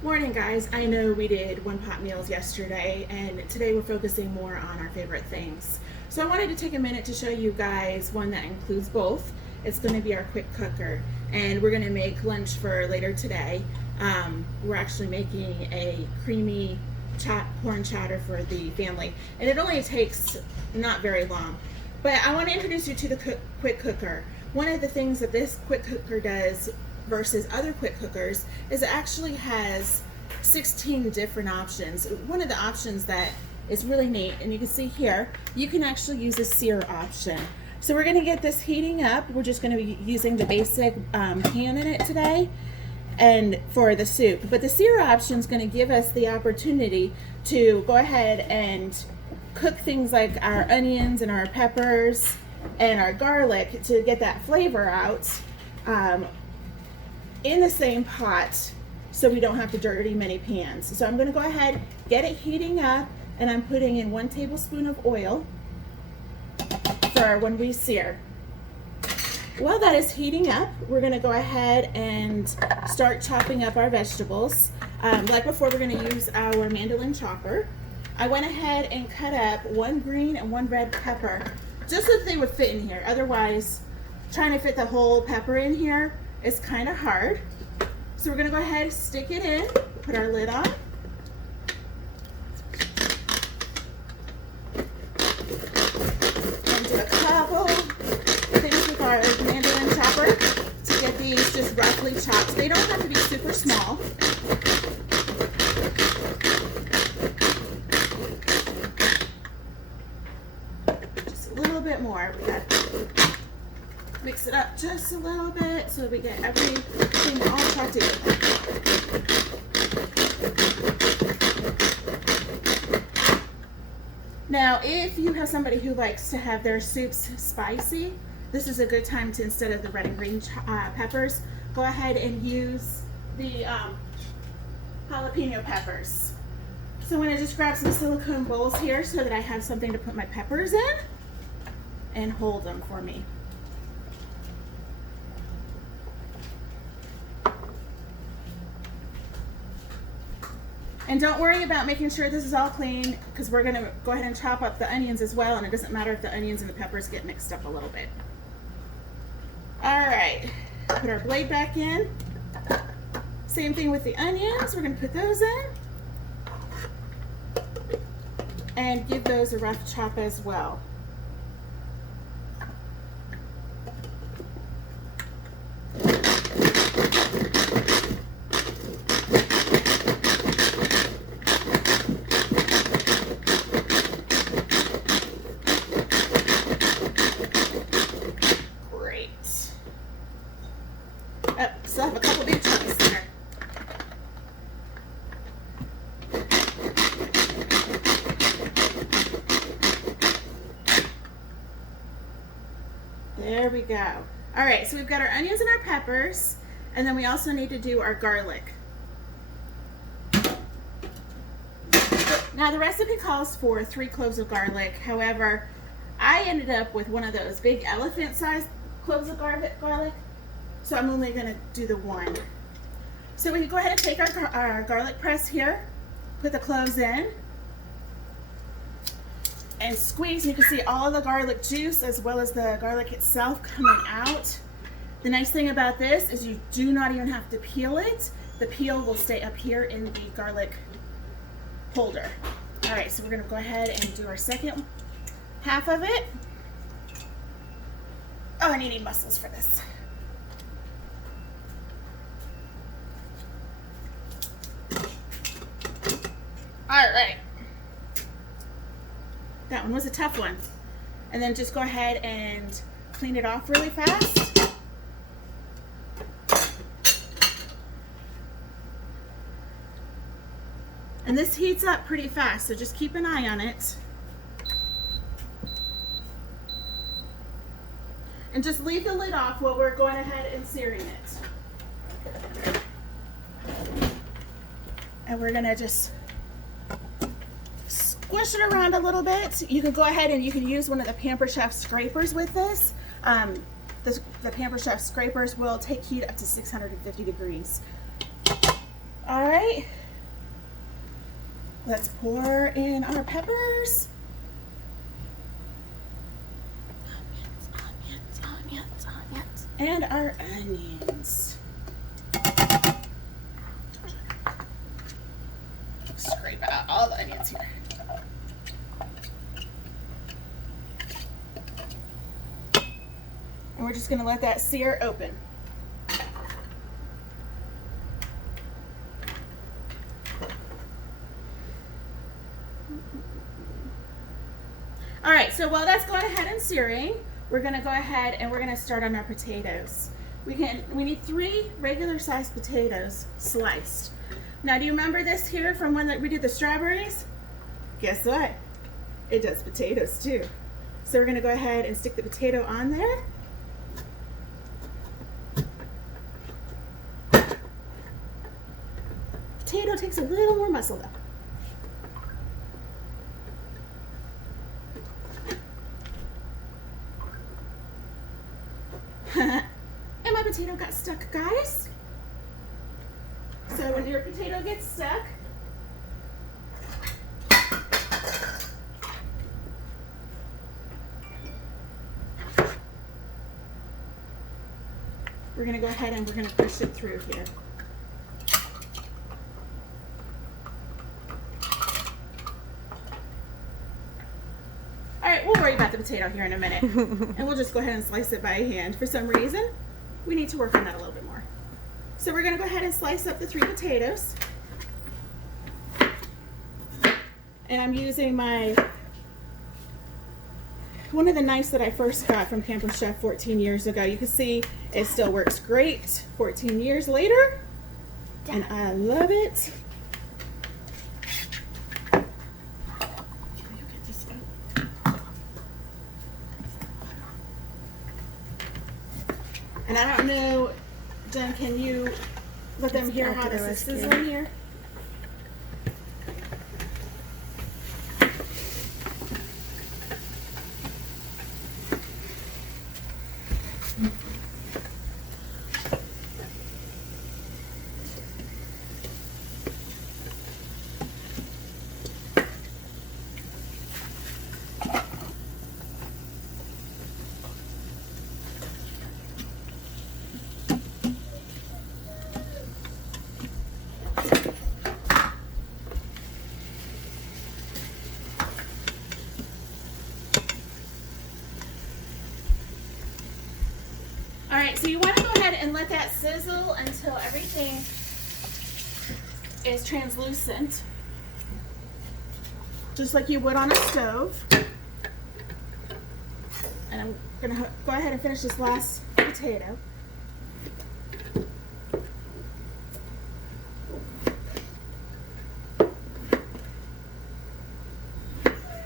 Morning, guys. I know we did one pot meals yesterday, and today we're focusing more on our favorite things. So I wanted to take a minute to show you guys one that includes both. It's going to be our quick cooker, and we're going to make lunch for later today. We're actually making a creamy corn chowder for the family, and it only takes not very long. But I want to introduce you to the quick cooker. One of the things that this quick cooker does versus other quick cookers is it actually has 16 different options. One of the options that is really neat, and you can see here, you can actually use a sear option. So we're going to get this heating up. We're just going to be using the basic pan in it today and for the soup. But the sear option is going to give us the opportunity to go ahead and cook things like our onions and our peppers and our garlic to get that flavor out in the same pot, so we don't have to dirty many pans. So I'm going to go ahead, get it heating up, and I'm putting in 1 tablespoon of oil for when we sear. While that is heating up, we're going to go ahead and start chopping up our vegetables. Like before, we're going to use our mandolin chopper. I went ahead and cut up 1 green and 1 red pepper, just so that they would fit in here. Otherwise, trying to fit the whole pepper in here is kind of hard. So we're going to go ahead, stick it in, put our lid on. And do a couple things with our mandolin chopper to get these just roughly chopped. They don't have to be super small. Just a little bit more. We got mix it up just a little bit so we get everything all chopped together. Now, if you have somebody who likes to have their soups spicy, this is a good time to, instead of the red and green peppers, go ahead and use the jalapeno peppers. So I'm going to just grab some silicone bowls here so that I have something to put my peppers in and hold them for me. And don't worry about making sure this is all clean, because we're going to go ahead and chop up the onions as well, and it doesn't matter if the onions and the peppers get mixed up a little bit. All right, put our blade back in. Same thing with the onions. We're going to put those in and give those a rough chop as well. Still have a couple big chunks there. There we go. All right, so we've got our onions and our peppers, and then we also need to do our garlic. Now the recipe calls for 3 cloves of garlic. However, I ended up with one of those big elephant-sized cloves of garlic. So I'm only going to do the 1. So we can go ahead and take our garlic press here, put the cloves in, and squeeze. You can see all the garlic juice as well as the garlic itself coming out. The nice thing about this is you do not even have to peel it. The peel will stay up here in the garlic holder. All right, so we're going to go ahead and do our second half of it. Oh, and you need mussels for this. All right, that one was a tough one. And then just go ahead and clean it off really fast. And this heats up pretty fast, so just keep an eye on it. And just leave the lid off while we're going ahead and searing it. And we're gonna just squish it around a little bit. You can go ahead and you can use one of the Pampered Chef scrapers with this. The Pampered Chef scrapers will take heat up to 650 degrees. All right, let's pour in our peppers. Onions. And our onions. Scrape out all the onions here. And we're just gonna let that sear open. All right, so while that's going ahead and searing, we're gonna go ahead and we're gonna start on our potatoes. We need 3 regular sized potatoes sliced. Now, do you remember this here from when we did the strawberries? Guess what? It does potatoes too. So we're gonna go ahead and stick the potato on there. Potato takes a little more muscle though. And my potato got stuck, guys. So when your potato gets stuck, we're gonna go ahead and we're gonna push it through here. All right, we'll worry about the potato here in a minute. And we'll just go ahead and slice it by hand. For some reason, we need to work on that a little bit more. So we're gonna go ahead and slice up the 3 potatoes. And I'm using one of the knives that I first got from Camper Chef 14 years ago. You can see it still works great 14 years later. And I love it. And I don't know, Jen, can you let them hear how this is sizzling here? All right, so you want to go ahead and let that sizzle until everything is translucent, just like you would on a stove. And I'm gonna go ahead and finish this last potato.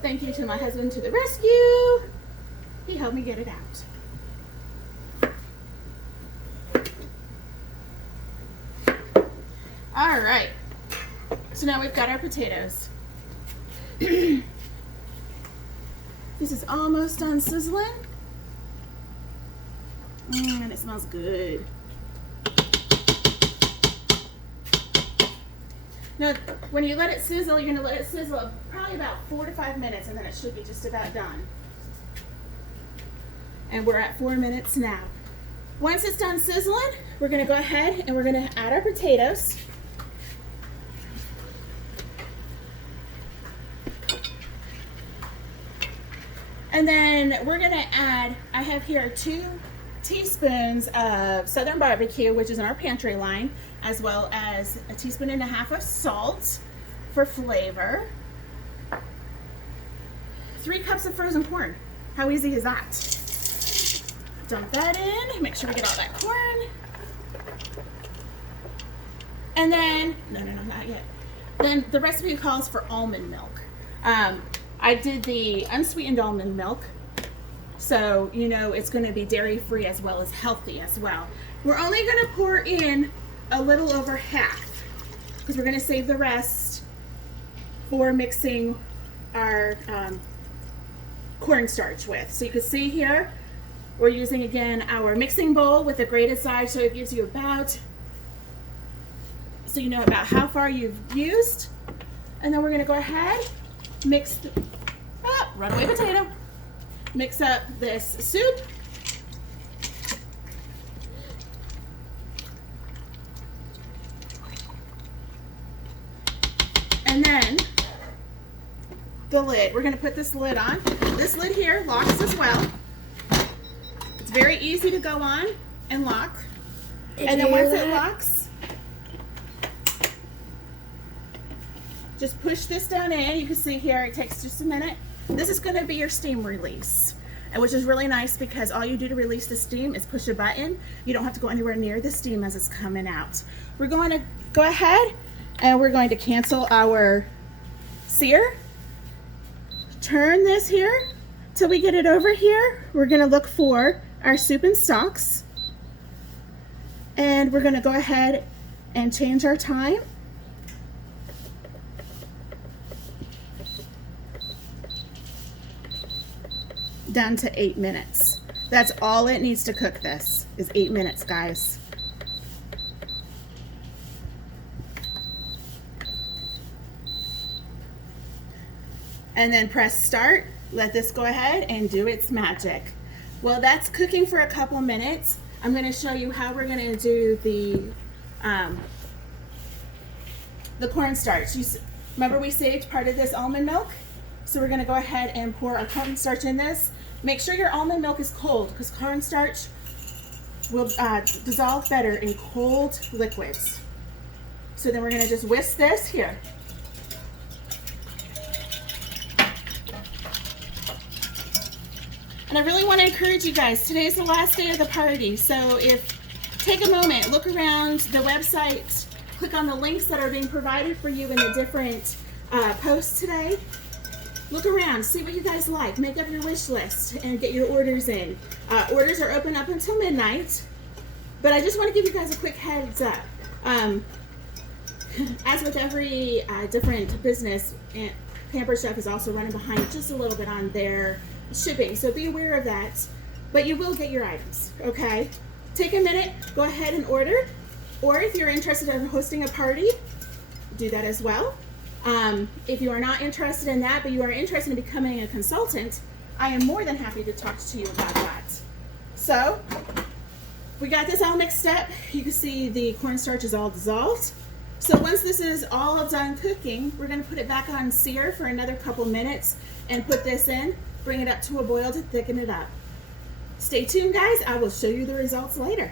Thank you to my husband to the rescue. He helped me get it out. All right, so now we've got our potatoes. This is almost done sizzling. And it smells good. Now, when you let it sizzle, you're gonna let it sizzle probably about 4 to 5 minutes, and then it should be just about done. And we're at 4 minutes now. Once it's done sizzling, we're gonna go ahead and we're gonna add our potatoes. And then we're gonna add, I have here 2 teaspoons of Southern barbecue, which is in our pantry line, as well as a 1.5 teaspoons of salt for flavor. 3 cups of frozen corn. How easy is that? Dump that in, make sure we get all that corn. And then, no, not yet. Then the recipe calls for almond milk. I did the unsweetened almond milk, so you know it's going to be dairy-free as well as healthy as well. We're only going to pour in a little over half because we're going to save the rest for mixing our cornstarch with. So you can see here, we're using again our mixing bowl with a grated side, so it gives you about so you know about how far you've used. And then we're gonna go ahead, mix, runaway potato. Mix up this soup. And then the lid. We're gonna put this lid on. This lid here locks as well. It's very easy to go on and lock. And then once it locks, just push this down in. You can see here it takes just a minute. This is gonna be your steam release, which is really nice because all you do to release the steam is push a button. You don't have to go anywhere near the steam as it's coming out. We're going to go ahead and we're going to cancel our sear. Turn this here till we get it over here. We're gonna look for our soup and stocks. And we're gonna go ahead and change our time. Down to 8 minutes. That's all it needs to cook this, is 8 minutes, guys. And then press start. Let this go ahead and do its magic. Well, that's cooking for a couple minutes. I'm going to show you how we're going to do the cornstarch. Remember we saved part of this almond milk? So we're going to go ahead and pour our cornstarch in this. Make sure your almond milk is cold because cornstarch will dissolve better in cold liquids. So then we're going to just whisk this here. And I really want to encourage you guys, today's the last day of the party, so take a moment, look around the website, click on the links that are being provided for you in the different posts today. Look around, see what you guys like, make up your wish list, and get your orders in. Orders are open up until midnight, but I just want to give you guys a quick heads up. As with every different business, Pampered Chef is also running behind just a little bit on their shipping, so be aware of that, but you will get your items, okay? Take a minute, go ahead and order, or if you're interested in hosting a party, do that as well. If you are not interested in that, but you are interested in becoming a consultant, I am more than happy to talk to you about that. So, we got this all mixed up. You can see the cornstarch is all dissolved. So once this is all done cooking, we're gonna put it back on sear for another couple minutes and put this in. Bring it up to a boil to thicken it up. Stay tuned, guys. I will show you the results later.